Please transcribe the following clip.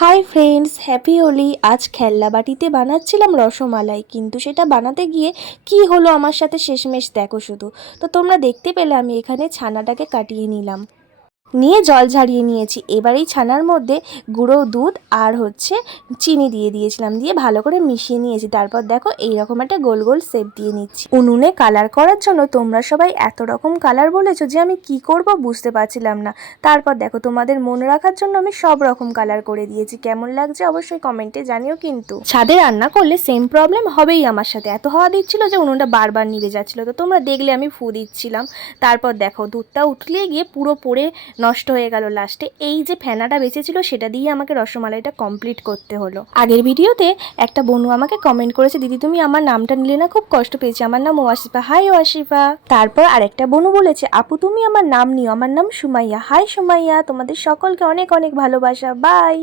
Hi friends, happy Holi. আজ খেলনা বাটিতে বানাচ্ছিলাম রসমালাই, কিন্তু সেটা বানাতে গিয়ে কি হলো আমার সাথে শেষমেশ দেখো শুধু। তো তোমরা দেখতে পেলে আমি এখানে ছানাটাকে কাটিয়ে নিলাম, নিয়ে জল ঝারিয়ে নিয়েছি। এবার এই ছানার মধ্যে গুঁড়ো দুধ আর চিনি দিয়ে দিয়েছিলাম, দিয়ে ভালো করে মিশিয়ে নিয়েছি। তারপর দেখো এইরকম একটা গোল গোল শেপ দিয়ে নিচ্ছি। উনুনে কালার করার জন্য তোমরা সবাই এত রকম কালার বলেছো যে আমি কি করব বুঝতে পারছিলাম না। তারপর দেখো তোমাদের মনে রাখার জন্য আমি সব রকম কালার করে দিয়েছি। কেমন লাগছে অবশ্যই কমেন্টে জানিও। কিন্তু ছাদে রান্না করলে সেম প্রবলেম হবেই আমার সাথে। এত হাওয়া দিচ্ছিল যে উনুনটা বারবার নিভে যাচ্ছিল। তো তোমরা দেখলে আমি ফু দিচ্ছিলাম। তারপর দেখো দুধটা উতলিয়ে গিয়ে পুরো পড়ে নষ্ট হয়ে গেল। লাস্টে এই যে ফেনাটা বেঁচেছিল সেটা দিয়ে আমাকে রসমালাইটা কমপ্লিট করতে হলো। আগের ভিডিওতে একটা বনু আমাকে কমেন্ট করেছে, দিদি তুমি আমার নামটা নিলে না, খুব কষ্ট পেয়েছি, আমার নাম ওয়াসিফা। হাই ওয়াসিফা। তারপর আরেকটা বনু বলেছে, আপু তুমি আমার নাম নিও, আমার নাম সুমাইয়া। হাই সুমাইয়া। তোমাদের সকলকে অনেক অনেক ভালোবাসা। বাই।